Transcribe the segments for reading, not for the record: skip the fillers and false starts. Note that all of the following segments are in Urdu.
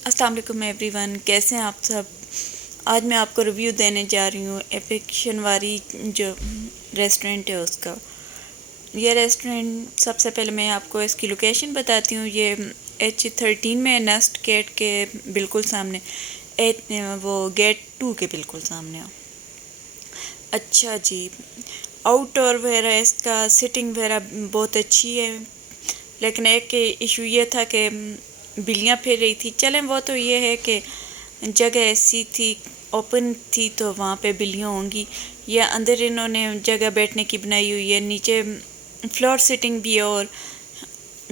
السلام علیکم ایوری ون، کیسے ہیں آپ سب؟ آج میں آپ کو ریویو دینے جا رہی ہوں ایپک شنواری جو ریسٹورنٹ ہے اس کا۔ یہ ریسٹورنٹ سب سے پہلے میں آپ کو اس کی لوکیشن بتاتی ہوں۔ یہ H13 میں نیسٹ گیٹ کے بالکل سامنے، وہ گیٹ 2 کے بالکل سامنے۔ اچھا جی، آؤٹ ڈور وغیرہ اس کا سٹنگ وغیرہ بہت اچھی ہے، لیکن ایک ایشو یہ تھا کہ بلیاں پھر رہی تھی۔ چلیں وہ تو یہ ہے کہ جگہ ایسی تھی، اوپن تھی تو وہاں پہ بلیاں ہوں گی، یا اندر انہوں نے جگہ بیٹھنے کی بنائی ہوئی ہے، نیچے فلور سٹنگ بھی ہے اور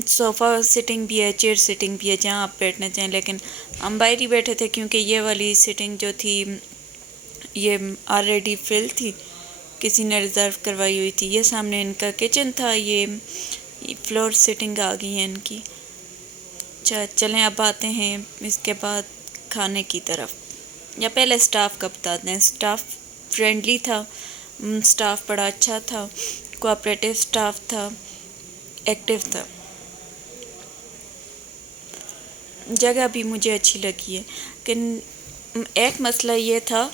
صوفہ سٹنگ بھی ہے، چیئر سٹنگ بھی ہے جہاں آپ بیٹھنا چاہیں، لیکن ہم باہر ہی بیٹھے تھے کیونکہ یہ والی سٹنگ جو تھی یہ آلریڈی فل تھی، کسی نے ریزرو کروائی ہوئی تھی۔ یہ سامنے ان کا کچن تھا، یہ فلور سٹنگ آ گئی ہے ان کی۔ چلیں اب آتے ہیں اس کے بعد کھانے کی طرف، یا پہلے سٹاف کا بتا دیں۔ سٹاف فرینڈلی تھا، سٹاف بڑا اچھا تھا، کوآپریٹو سٹاف تھا، ایکٹیو تھا۔ جگہ بھی مجھے اچھی لگی ہے، لیکن ایک مسئلہ یہ تھا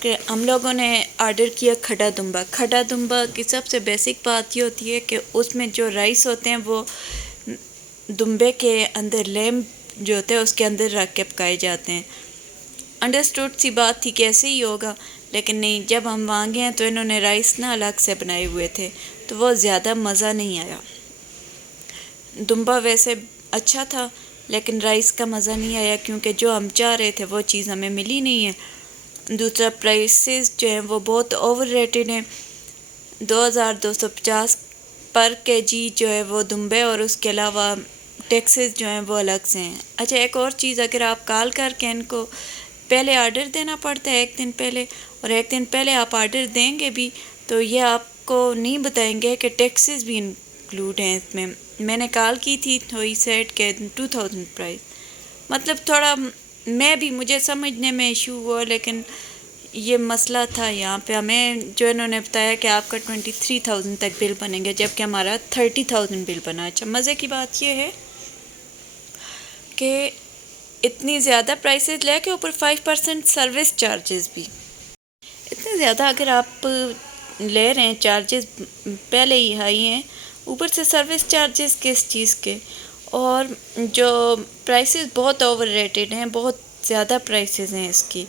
کہ ہم لوگوں نے آرڈر کیا کھٹا دمبا۔ کھٹا دمبا کی سب سے بیسک بات یہ ہوتی ہے کہ اس میں جو رائس ہوتے ہیں وہ دمبے کے اندر، لیمب جو ہوتے ہیں اس کے اندر رکھ کے پکائے جاتے ہیں۔ انڈرسٹوڈ سی بات تھی کہ ایسے ہی ہوگا، لیکن نہیں، جب ہم وہاں گئے تو انہوں نے رائس نہ الگ سے بنائے ہوئے تھے تو وہ زیادہ مزہ نہیں آیا۔ دمبا ویسے اچھا تھا لیکن رائس کا مزہ نہیں آیا، کیونکہ جو ہم چاہ رہے تھے وہ چیز ہمیں ملی نہیں ہے۔ دوسرا پرائسز جو ہیں وہ بہت اوور ریٹڈ ہیں، 2250 پر کے جی جو ہے وہ دمبے، اور اس کے علاوہ ٹیکسز جو ہیں وہ الگ سے ہیں۔ اچھا ایک اور چیز، اگر آپ کال کر کے ان کو پہلے آرڈر دینا پڑتا ہے ایک دن پہلے، اور ایک دن پہلے آپ آرڈر دیں گے بھی تو یہ آپ کو نہیں بتائیں گے کہ ٹیکسز بھی انکلوڈ ہیں اس میں۔ میں نے کال کی تھی تو ہی سیٹ کہ 2000 پرائس، مطلب تھوڑا مجھے سمجھنے میں ایشو ہوا، لیکن یہ مسئلہ تھا یہاں پہ ہمیں جو انہوں نے بتایا کہ آپ کا 23,000 تک بل بنیں گے، جبکہ ہمارا 30,000 بل بنا۔ اچھا مزے کی بات یہ ہے کہ اتنی زیادہ پرائسز لے کے اوپر 5% سروس چارجز بھی، اتنے زیادہ اگر آپ لے رہے ہیں چارجز پہلے ہی ہائی ہیں، اوپر سے سروس چارجز کس چیز کے، اور جو پرائسز بہت اوور ریٹڈ ہیں، بہت زیادہ پرائسز ہیں اس کی۔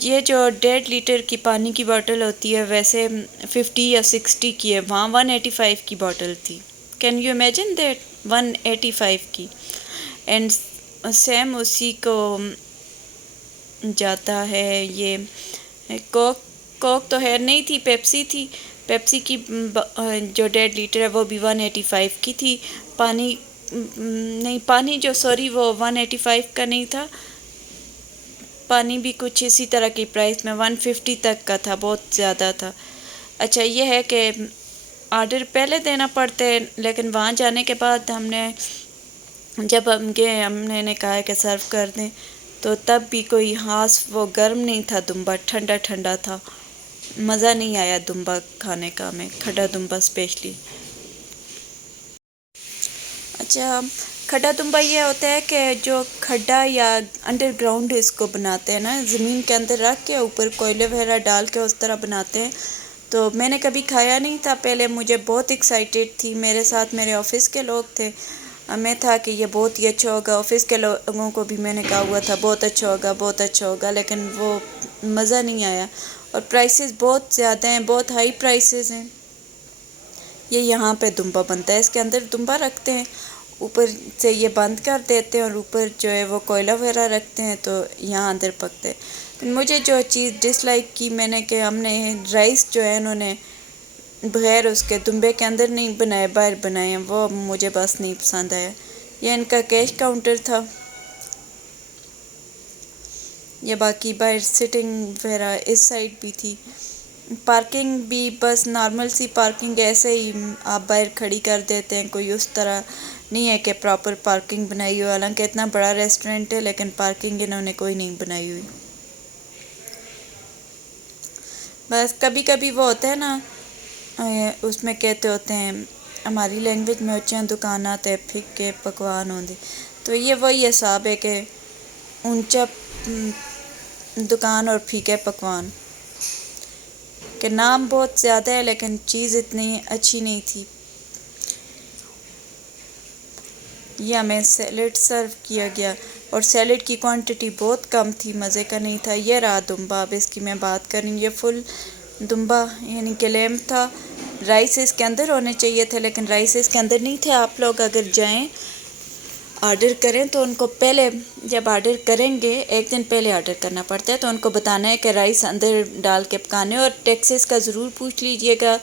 یہ جو 1.5 لیٹر کی پانی کی بوٹل ہوتی ہے ویسے 50 یا 60 کی ہے، وہاں 185 کی بوٹل تھی۔ کین یو امیجن دیٹ، 185 کی، اینڈ سیم اسی کو جاتا ہے یہ کوک۔ کوک تو خیر نہیں تھی، پیپسی تھی، پیپسی کی جو 1.5 لیٹر ہے وہ بھی 185 کی تھی۔ پانی نہیں، پانی جو سوری وہ 185 کا نہیں تھا، پانی بھی کچھ اسی طرح کی پرائس میں 150 تک کا تھا، بہت زیادہ تھا۔ اچھا یہ ہے کہ آرڈر پہلے دینا پڑتا ہے، لیکن وہاں جانے کے بعد جب ہم گئے، ہم نے کہا کہ سرو کر دیں، تو تب بھی کوئی خاص وہ گرم نہیں تھا، دمبا ٹھنڈا ٹھنڈا تھا، مزہ نہیں آیا دمبا کھانے کا ہمیں، کھٹا دمبا اسپیشلی۔ اچھا کھٹا دمبا یہ ہوتا ہے کہ جو کھڈا یا انڈر گراؤنڈ اس کو بناتے ہیں نا، زمین کے اندر رکھ کے اوپر کوئلے وغیرہ ڈال کے اس طرح بناتے ہیں، تو میں نے کبھی کھایا نہیں تھا پہلے، مجھے بہت ایکسائٹیڈ تھی، میرے ساتھ میرے آفس کے لوگ تھے، ہمیں تھا کہ یہ بہت ہی اچھا ہوگا، آفس کے لوگوں کو بھی میں نے کہا ہوا تھا بہت اچھا ہوگا، بہت اچھا ہوگا، لیکن وہ مزہ نہیں آیا، اور پرائسز بہت زیادہ ہیں، بہت ہائی پرائسز ہیں۔ یہ یہاں پہ دمبا بنتا ہے، اس کے اندر دمبا رکھتے ہیں، اوپر سے یہ بند کر دیتے ہیں، اور اوپر جو ہے وہ کوئلہ وغیرہ رکھتے ہیں تو یہاں اندر پکتے ہیں۔ مجھے جو چیز ڈس لائک کی میں نے کہ ہم نے رائس جو ہے انہوں نے بغیر اس کے دمبے کے اندر نہیں بنائے، باہر بنائے ہیں، وہ مجھے بس نہیں پسند آیا۔ یہ ان کا کیش کاؤنٹر تھا، یا باقی باہر سٹنگ وغیرہ اس سائڈ بھی تھی، پارکنگ بھی بس نارمل سی پارکنگ، ایسے ہی آپ باہر کھڑی کر دیتے ہیں، کوئی اس طرح نہیں ہے کہ پراپر پارکنگ بنائی ہو، حالانکہ اتنا بڑا ریسٹورنٹ ہے لیکن پارکنگ انہوں نے کوئی نہیں بنائی ہوئی۔ بس کبھی کبھی وہ ہوتا ہے نا، اس میں کہتے ہوتے ہیں ہماری لینگویج میں، اچھا دکانات ہے پھک کے پکوان ہوندے، تو یہ وہی حساب ہے کہ اونچا دکان اور پھیکے پکوان کہ نام بہت زیادہ ہے لیکن چیز اتنی اچھی نہیں تھی. یہ ہمیں سیلڈ سرو کیا گیا اور سیلڈ کی کوانٹٹی بہت کم تھی, مزے کا نہیں تھا. یہ رہا دمبا, اب اس کی میں بات کریں. یہ فل دمبا یعنی کہ لیمب تھا. رائس اس کے اندر ہونے چاہیے تھے لیکن رائس اس کے اندر نہیں تھے. آپ لوگ اگر جائیں آرڈر کریں تو ان کو پہلے, جب آرڈر کریں گے ایک دن پہلے آرڈر کرنا پڑتا ہے, تو ان کو بتانا ہے کہ رائس اندر ڈال کے پکانے. اور ٹیکسز کا ضرور پوچھ لیجئے گا.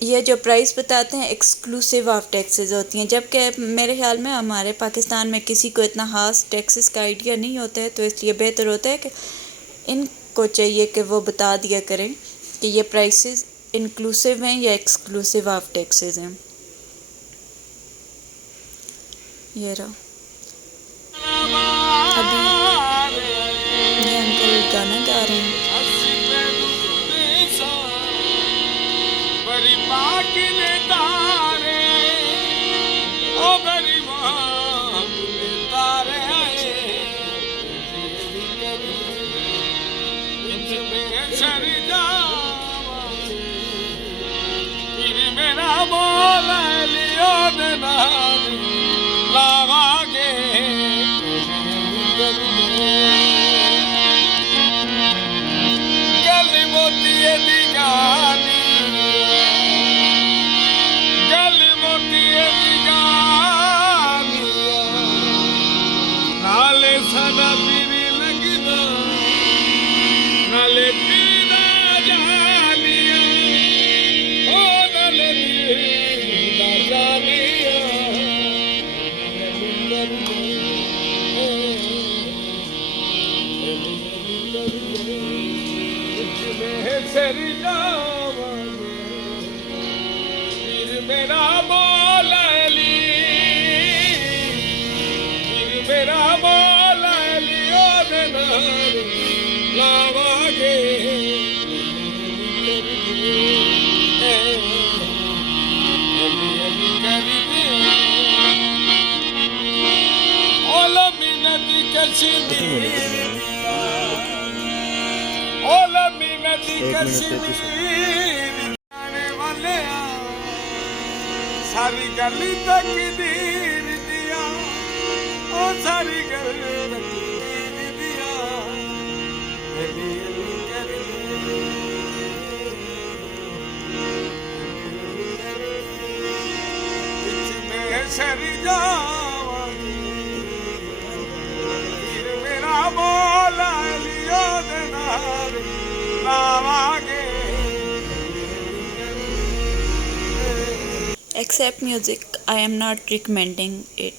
یہ جو پرائس بتاتے ہیں ایکسکلوسیو آف ٹیکسز ہوتی ہیں, جبکہ میرے خیال میں ہمارے پاکستان میں کسی کو اتنا خاص ٹیکسز کا آئیڈیا نہیں ہوتا ہے, تو اس لیے بہتر ہوتا ہے کہ ان کو چاہیے کہ وہ بتا دیا کریں کہ یہ پرائسز انکلوسیو ہیں یا ایکسکلوسیو آف ٹیکسز ہیں. یہ رہا. ابھی یہ انکل گانا گا رہے ہیں. میرا مولا لیو دینار لاوا گے گلی موتی دی گانی, گلی موتی دی گانی نالے سدا پیری لگنا نالے پیرا جانیا میرا مولا علی, میرا مولا علی او دینار لاوا گے اولا مینتی کشمیر, اولا مینتی کشمیر والے ساری گلی تک دیر دیا, او ساری گلی تک دیر دیا میں سری جاواں میرا مولا لیو دینار لاوا گے. Except music, I am not recommending it.